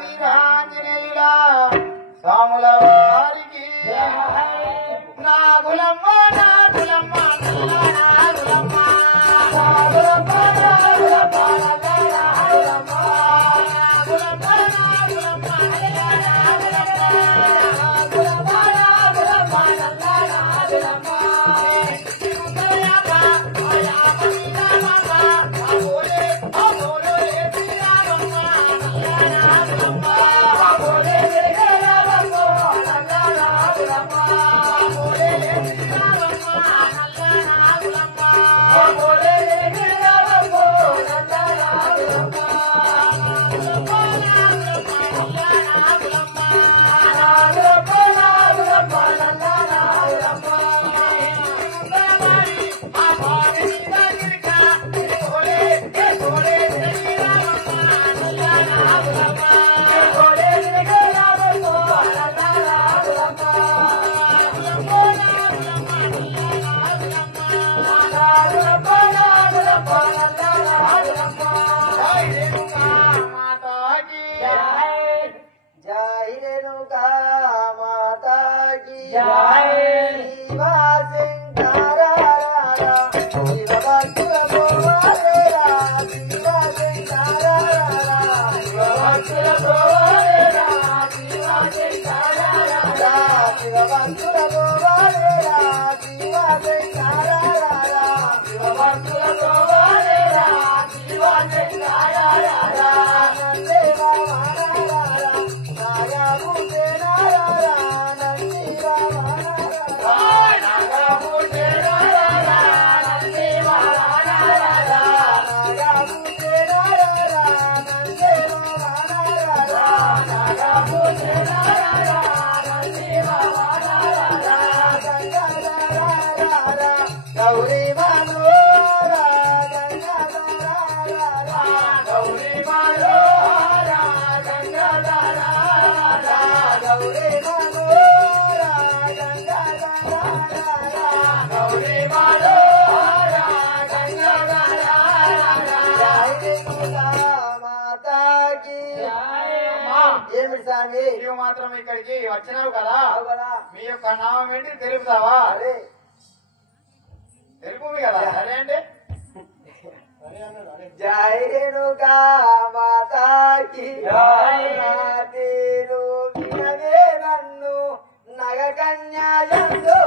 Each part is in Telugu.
వీరాంజనేయులా సాముల వారికి నాగులమ్మ నాగులమ్మ నాగులమ్మ నాగులమ్మ మాత్రం ఇక్కడికి వచ్చినావు కదా మీ యొక్క నామం ఏంటి తెలుపుతావా? తెలుపు కదా. సరే అంటే జై రేణుకా మాతాకి వినవే నన్ను నగకన్యాయందు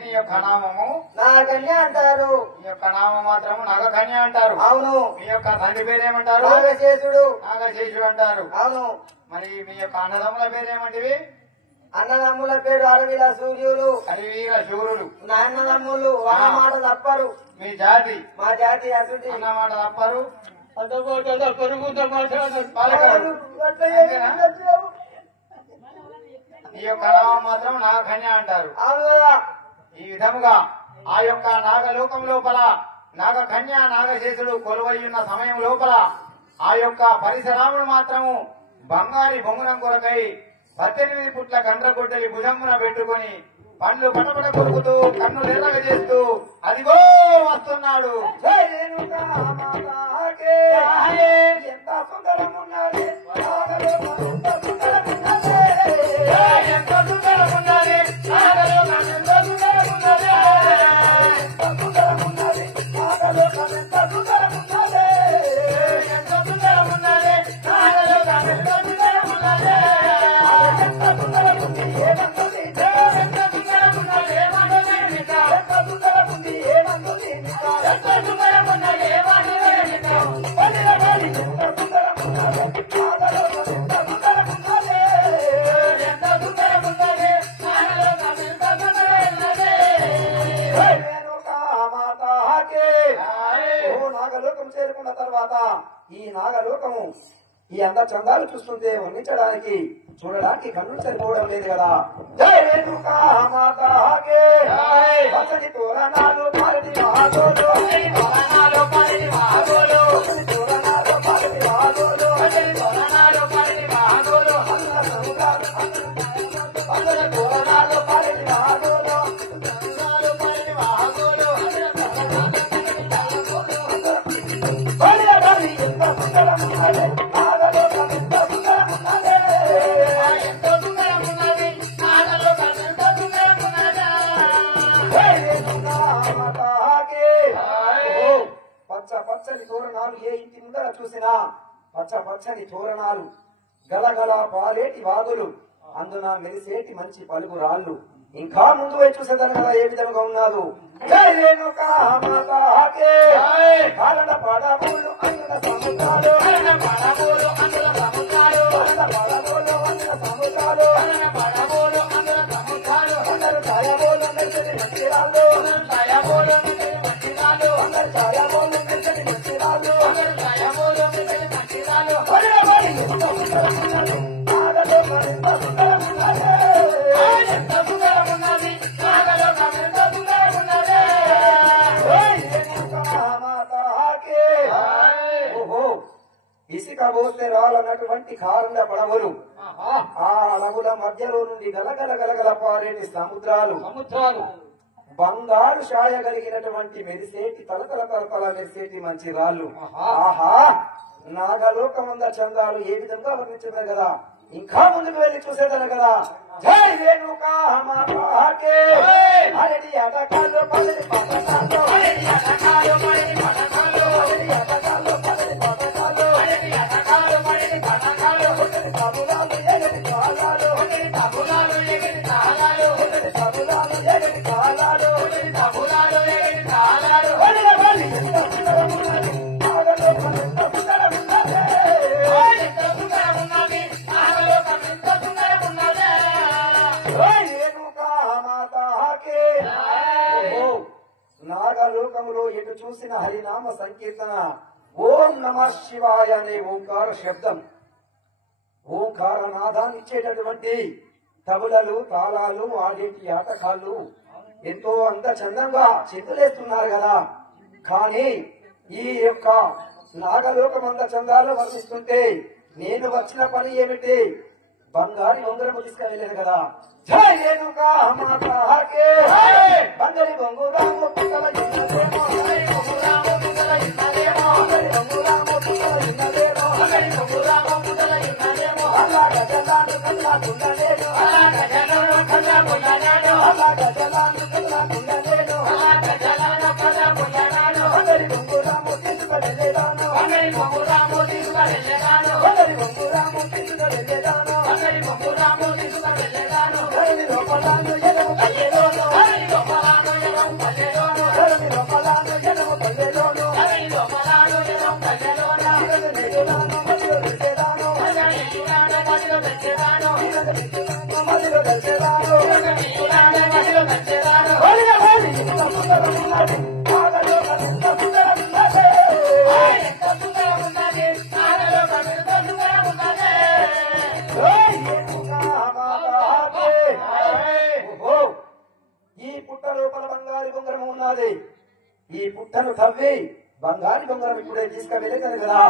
నీ యొక్క నామము నాగకన్య అంటారు. ఈ యొక్క నామం మాత్రము నాగకన్య అంటారు. అవును. మీ యొక్క తండ్రి పేరేమంటారు? నాగశేషుడు. నాగశేషుడు అంటారు. అవును. మరి మీ యొక్క అన్నదమ్ముల పేరేమంటివి? అన్నదమ్ముల పేరు అడవిల సూర్యులు. అరివీర శూరులు. నా అన్నదమ్ములు అన్న మాట తప్పరు. మీ జాతి మా జాతి అసలు అన్న మాట తప్పరు. ఈ యొక్క నామం మాత్రం నాగకన్య అంటారు. ఈ విధముగా ఆ యొక్క నాగలోకం లోపల నాగకన్య నాగశేషుడు కొలువయ్యున్న సమయం లోపల ఆ యొక్క పరిసరాములు మాత్రము బంగారి బొంగురం కొరకై 18 పుట్ల గండ్రగొడ్డలి భుజమున పెట్టుకుని పండ్లు పటపట కొరుకుతూ కన్నులు ఎర్రగా చేస్తూ అదిగో వస్తున్నాడు. ఎంత సుందరం ఉన్నది. ఎంత సుందరం ఉన్నది. నాగలోకం చేరుకున్న తర్వాత ఈ నాగలోకము ఈ అంద చందాలు చూస్తుంటే వర్ణించడానికి చూడడానికి కన్నులు సరిపోవడం లేదు కదా. జై రేణుకా మాతాకే పచ్చని తోరణాలు పారిటి మహాగోలు తోరణాలు పారిటి మహాగోలు తోరణాలు పారిటి మహాగోలు తోరణాలు పారిటి మహాగోలు అందరూ తోరణాలు పారిటి మహాగోలు తోరణాలు పారిటి మహాగోలు ఎంత సుందరం ఉన్నది. పచ్చని తోరణాలు ఏ ఇంటి ముందర చూసినా పచ్చని తోరణాలు గలగల పాలేటి వాగులు అందున మెరిసేటి మంచి పలుగు రాళ్ళు ఇంకా ముందు పోయి చూసేదాని కదా ఏ విధంగా ఉన్నాడు. జై రేణుకా మాతాకే పాలన పడబోలు అందుల సముద్రాలు పడబోలు అందుల సముద్రాలు పడబోలు అందుల సముద్రాలు పడబోలు అందుల సముద్రాలు అందరూ ఛాయబోలు మెచ్చని మంచిరాళ్ళు ఛాయబోలు మెచ్చని మంచిరాళ్ళు అందరూ ఛాయబోలు మెచ్చని మంచిరాళ్ళు అందరూ ఛాయబోలు మెచ్చని మంచిరాళ్ళు ఎంత సుందరం ఉన్నది. నాగలోకం ఎంత సుందరం ఉన్నది. ఎంత సుందరం ఉన్నది. నాగలోకం ఎంత సుందరం ఉన్నది. ఓహో ఇసుక పోస్తే రాలన్నటువంటి కారుల పడవలు ఆ అడవుల మధ్యలో నుండి గలగల పారేటి సముద్రాలు బంగారు ఛాయ కలిగినటువంటి మెరిసేటి తలతల మెరిసేటి మంచి రాళ్ళు. ఆహా నాగలోకమంద చందాలు ఏ విధంగా వర్ణించమే కదా. ఇంకా ముందుకు వెళ్లి చూసేదాను కదా. జై రేణుకా మాతాకే అరటి అటకాలు పదరి పటకాలు అరటి అటకాలు పదరి పటకాలు అరటి అటకాలు పదరి పటకాలు అరటి అటకాలు పదరి పటకాలు ఒకటి తబులాలు ఎగటి తాళాలు ఒకటి తబులాలు ఎగటి తాళాలు ఒకటి తబులాలు ఎగటి తాళాలు ఒకటి తబులాలు ఎగటి తాళాలు వడిల వడి ఎంత సుందరం ఉన్నది. నాగలోకం ఎంత సుందరం ఉన్నది. ఎంత సుందరం ఉన్నది. నాగలోకం ఎంత సుందరం ఉన్నది. నాగలోకములో ఎటు చూసిన హరినామ సంకీర్తన ఓం నమ శివాయ అనే ఓంకార శబ్దం ఓంకార నాదాన్ని ఇచ్చేటటువంటి తబులలు తాళాలు ఆడేటి ఆటకాళ్ళు ఎంతో అంత చందంగా చింతలేస్తున్నారు కదా. కానీ ఈ యొక్క నాగలోకమంద చందాలు వర్ణిస్తుంటే నేను వచ్చిన పని ఏమిటి? బంగారి బొంగురము తీసుకెళ్ళలేదు కదా. జై రేణుకా మాతాకే బంగారి బొంగురాము పుట్టల ఇన్నదేమో బంగారి బొంగురాము పుట్టల ఇన్నదేమో బంగారి బొంగురాము పుట్టల ఇన్నదేమో బంగారి బొంగురాము పుట్టల ఇన్నదేమో అల్లా గజలాను కల్లా గుండనేను అల్లా గజలాను కల్లా గుండనేను అల్లా గజలాను కల్లా గుండనేను అల్లా గజలాను కల్లా గుండనేను బంగారి బొంగురాము తీసుకెళ్ళలేదాను బంగారి బొంగురాము తీసుకెళ్ళలేదాను బంగారి బొంగురాము తీసుకెళ్ళలేదాను బంగారి బొంగురాము తీసుకెళ్ళలేదాను హరి లోపలాను ఎదము కయ్యేదోను హరి లోపలాను పుట్టను తవ్వి బంగారు బొంగరం ఇప్పుడే తీసుకువెళ్ళేదాను కదా.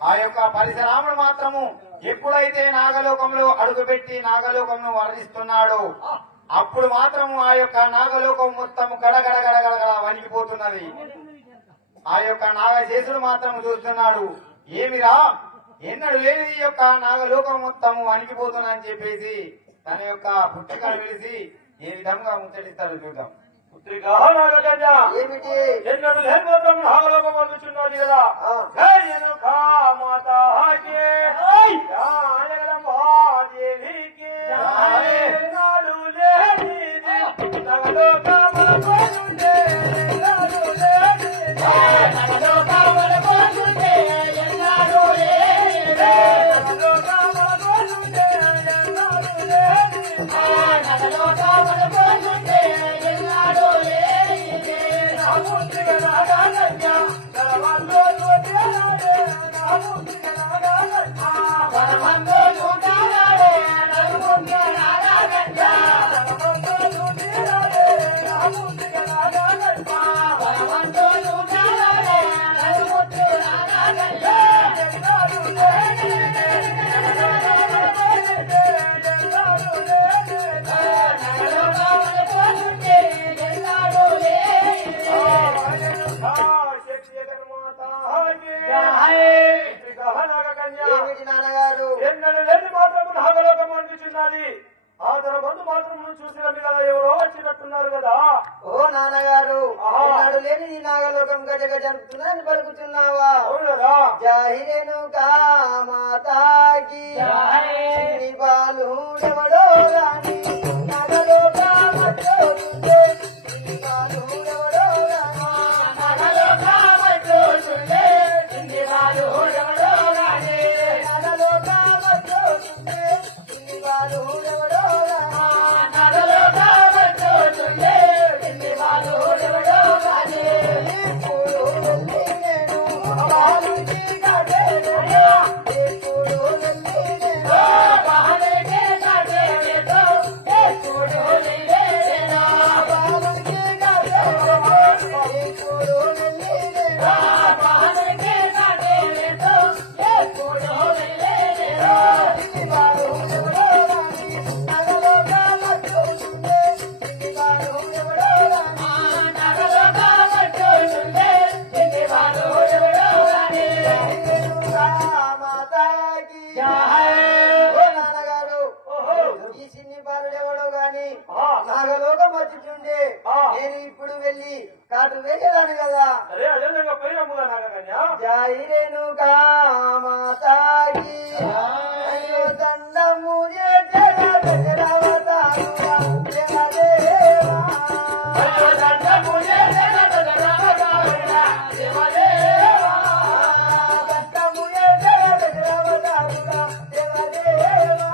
ఆ యొక్క పరశురాముడు మాత్రము ఎప్పుడైతే నాగలోకంలో అడుగుపెట్టి నాగలోకంను వర్ణిస్తున్నాడో అప్పుడు మాత్రము ఆ యొక్క నాగలోకం మొత్తం గడగడ గడగడ వణికిపోతున్నది. ఆ యొక్క నాగశేషుడు మాత్రం చూస్తున్నాడు, ఏమిరా ఎన్నడు లేని ఈ యొక్క నాగలోకం మొత్తము వణికిపోతుందని చెప్పేసి తన యొక్క పుట్టికను పిలిచి ఏ విధంగా ముచ్చటిస్తారో చూద్దాం. పుత్రికా నాగకన్య ఏమిటి ఎన్నడు లేని మాత్రం నాగలోకం అందుచున్నది కదా. మాతాకి దేవికి నాడు లేనిది నగలోకమనుండే నాడు లేనిది నగలోకమనుండే ఎన్నాడు లేనిది నగలోకమనుండే ఎన్నాడు లేనిది నగలోకమనుండే ఎన్నాడు లేనిది నాముత్రిక నాగకన్య నరవందో చూడాలే నాముత్రిక నాగకన్య నరవందో చూడాలే నరవందో నాగకన్య నరవందో చూడాలే నాముత్రిక నాగకన్య నరవందో చూడాలే నరవందో నాగకన్య ఎన్నాడు లేనిది ఎన్నాడు లేనిది నగలోకమనుండే ఎన్నాడు లేనిది ఏమిటి నాన్నగారు ఎన్నడు లేని మాత్రము నాగలోకం అనిపించున్నది. ఆ తన బంధు మాత్రము చూసిన మీద ఎవరో వచ్చినట్టున్నారు కదా. ఓ నాన్నగారు ఆహా. ఎన్నాడు లేని నీ నాగలోకం గజగ జరుపుతుందని పలుకుతున్నావా? అవును కదా. జాహిరేను కామాతాకి నీ బాలుడెవడో రాని నాగలోకమచ్చోతుండే నీ బాలుడెవడో రాని నాగలోకమచ్చోతుండే నీ బాలుడెవడో రాని నాగలోకమచ్చోతుండే నీ బాలుడెవడో రాని నాగలోకమచ్చోతుండే నీ బాలుడెవడో రాని ఇప్పుడు వెళ్ళి నేను బాలుకి కాదేనయ్యా ఇప్పుడు వెళ్ళి నేను బాలుకి కాదేనయ్యా ఇప్పుడు వెళ్ళి నేను బాలుకి కాదేనయ్యా ఇప్పుడు వెళ్ళి నేను బాలుకి కాదేనయ్యా ఇప్పుడు వెళ్ళి నేను నీ బాలుడెవడో రాని నాగలోకమచ్చోతుండే నీ బాలుడెవడో రాని నాగలోకమచ్చోతుండే నీ బాలుడెవడో రాని మాతాకి ఓ నాన్నగారు ఈ చిన్ని బాలుడెవడో గాని నాగలోకం వచ్చుండే నేను ఇప్పుడు వెళ్ళి కాటు వేసేదాను కదా. అదే అదే విధంగా పోయినమ్ముగా నాగకన్య. జాయిరేను కామాతాకి అయ్యో దండము చేసేరా దగ్గరవతారుగా దేవదేవా. అయ్యో దండము చేసేరా దగ్గరవతారుగా దేవదేవా. దండము చేసేరా దగ్గరవతారుగా దేవదేవా.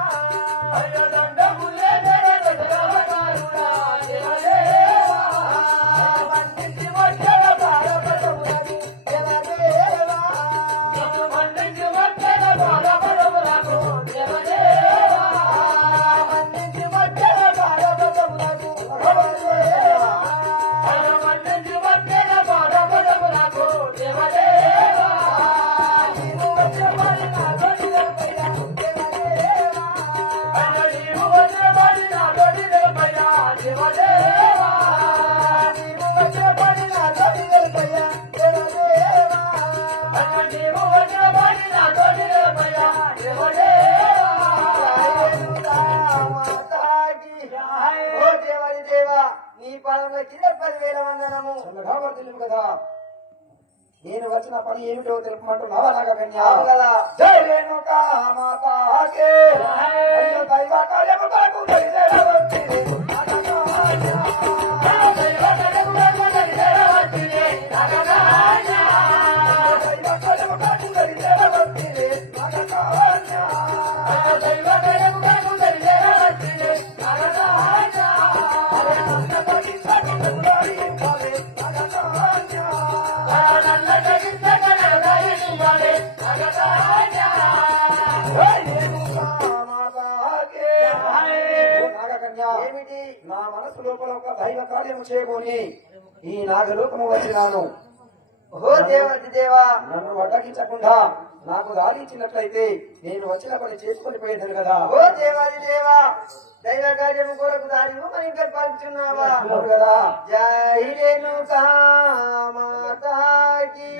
అయ్యో దండము చేసేరా దగ్గరవతారుగా దేవదేవా. వంటింటి వచ్చేర బాలపదములని దేవదేవా. నీకు మందికి వచ్చేన బాలపదములకు దేవదేవా. వంటింటి వచ్చేర బాలపదములకు దేవదేవా. అయ్యో మందికి వచ్చేన బాలపదములకు దేవదేవా. నీవు వచ్చేవాడి నా తొడిలపైన దేవదేవా. అయ్యో నీవు వచ్చేవాడి నా తొడిలపైన దేవదేవా. నీవు వచ్చేవాడి నా తొడిలపైన దేవదేవా. అయ్యో నీవు వచ్చేవాడి నా తొడిలపైన దేవదేవా. ఓ దేవాది దేవా నీ పాలన కింద 10,000 వందనము. కదా నేను వచ్చిన పని ఏమిటో తెలుపమంటున్నావా నాగకన్య? జై రేణుకా మాతాకే అయ్యో దైవ కార్యములకు దరిచేరవచ్చి ఏమిటి నా మనసు లోపల ఒక దైవ కార్యము చేయబోని ఈ నాగలోకము వచ్చినాను. ఓ దేవాది దేవా, నన్ను అడ్డగించకుండా నాకు దారి ఇచ్చినట్లయితే నేను వచ్చిన పని చేసుకొని పోయేదాను కదా. ఓ దేవాది దేవా, దైవ కార్యము కొరకు దారి మరి ఇంకా పలుకుతున్నావా అవును కదా. జై రేణుకా మాతాకి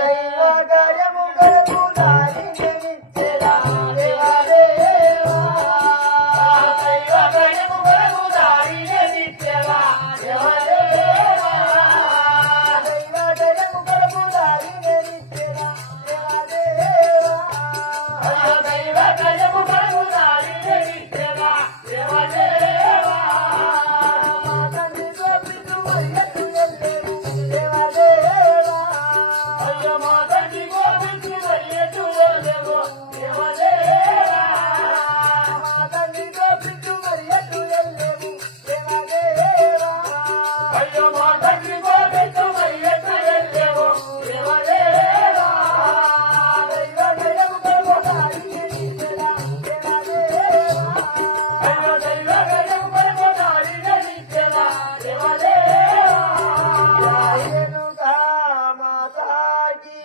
దైవ కార్యము కొరకు దారి నిచ్చెరా దేవా దేవా, దైవ కార్యము కొరకు దారి నిచ్చెరా దేవా దేవా, దైవ కార్యము కొరకు దారి నిచ్చెరా దేవా దేవా, దైవ కార్యము కొరకు దారి నిచ్చెరా దేవా దేవా, తండ్రి గోపితు వయ్యతు ఎల్లేరు దేవా దేవా, అయ్య మా తండ్రి గోపితు వయ్యతు ఎల్లేరు దేవా దేవా, మా తండ్రి గోపితు వయ్యతు ఎల్లేరు దేవా దేవా, అయ్య మా తండ్రి గోపితు వయ్యతు ఎల్లేరు దేవా దేవా, దైవ గయము కొరకు దారి నిచ్చెరా దేవా దేవా, అయ్య దైవ గయము కొరకు దారి నిచ్చెరా దేవా దేవా, జై రేణుకా మాతాకి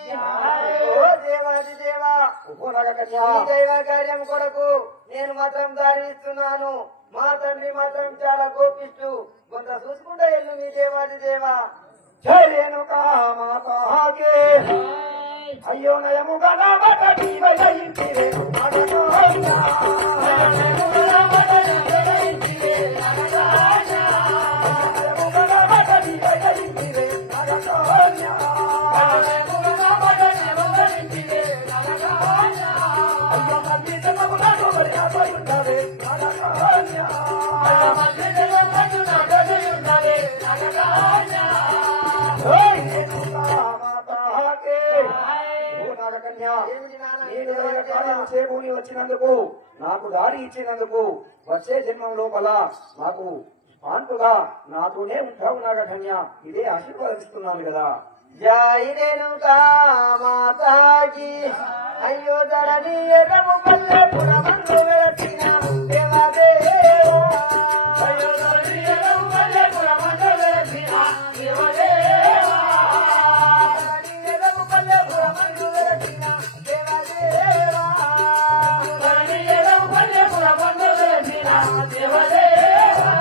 ఓ దేవాది దేవా, ఓ నాగకన్యా, ఈ దైవ కార్యం కొరకు నేను మాత్రం దారి ఇస్తున్నాను. మా తండ్రి మాత్రం చాలా కోపిస్తూ కొంత చూసుకుంటా ఎల్లు మీ దేవాది దేవా. జై రేణుకా మాతాకే అయ్యో నయముగా నా మాట నీవయించిరే నాగకన్యా. నయముగా నా మాట నీవయించిరే నాగకన్యా. అయ్యో మళ్ళీ జన్మముగా నువ్వు ఆపయుండవే నాగకన్యా. జై రేణుకా మాతాకే ఓ నాగకన్యా, ఏమిటి నాన్న నేను దైవ కార్యం చేయబోని వచ్చినందుకు నాకు దారి ఇచ్చినందుకు వచ్చే జన్మం లోపల నాకు పాంతుగా నాతోనే ఉంటావు నాగకన్యా. ఇదే ఆశీర్వాదిస్తున్నాను కదా. జై రేణుకా మాతాకి అయ్యో ధరణి ఎర్రము పల్లె పురమందు వెలసిన దేవా దేవా, అయ్యో ధరణి ఎర్రము పల్లె పురమందు వెలసిన దేవా దేవా, ధరణి ఎర్రము పల్లె పురమందు వెలసిన దేవా దేవా, ధరణి ఎర్రము పల్లె పురమందు వెలసిన దేవా దేవా,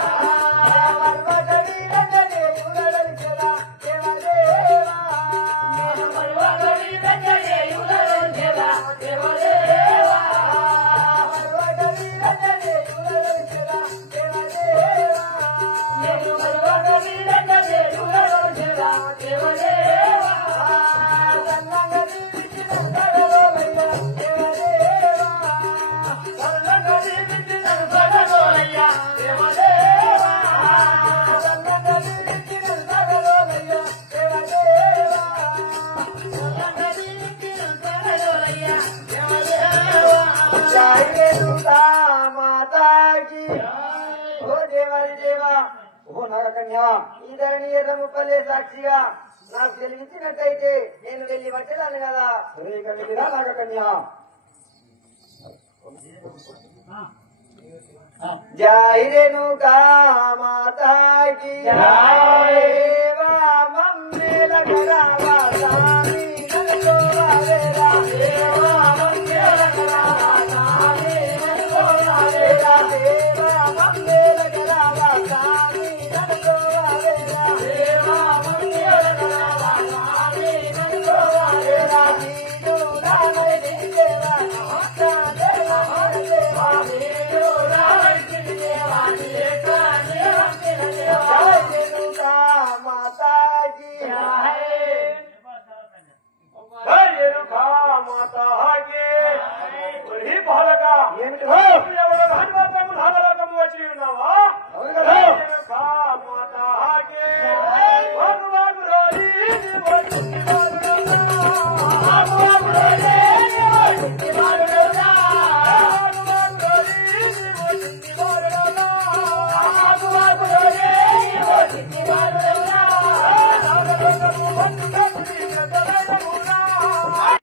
పర్వత వీరంగనే ఉలవలిచెరా దేవా దేవా, పర్వత వీరంగనే ఉలవలిచెరా దేవా దేవా, పర్వత వీరంగనే ఉలవలిచెరా దేవా దేవా, పర్వత వీరంగనే ఉలవలిచెరా దేవా దేవా, సల్లంగా దీవించిన సర్వలోలయ్య దేవా దేవా, సల్లంగా దీవించిన సర్వలోలయ్య దేవా దేవా, సల్లంగా దీవించిన సర్వలోలయ్య దేవా దేవా, సల్లంగా దీవించిన సర్వలోలయ్య దేవా దేవా. జై రేణుకా మాతాకి ఓ దేవాది దేవా, ఓ నాగకన్యా, ఈ ధరణి ఎర్రము పల్లె సాక్షిగా నాకు తెలివించినట్టయితే నేను వెళ్ళి వచ్చేదాన్ని కదా. సరే ఇక వెళ్ళిరా నాగకన్యా. జై రేణుకా మాతాకి దేవా మమ్మేల కరావా స్వామి నన్నుకోవాలేరా, దేవా మమ్మేల కరావా స్వామి నన్నుకోవాలేరా, దేవా మమ్మేల కరావా స్వామి నన్నుకోవాలేరా, దేవా మమ్మేల కరావా స్వామి నన్నుకోవాలేరా, నీరు రామని దేవా నమస్తా దేవా దేవా, నీరు రామని దేవా దేవా దేవా దేవా, జై రేణుకా మాతాకి జై రేణుకా మాతాకి. ఒరి బాలక, ఏమిటి ఎవరు రాజమాత్రము నాగలోకము వచ్చి ఉన్నావా? అవును కదా. జై రేణుకా మాతాకి. వాగు వాగు రోయి నీ వచ్చి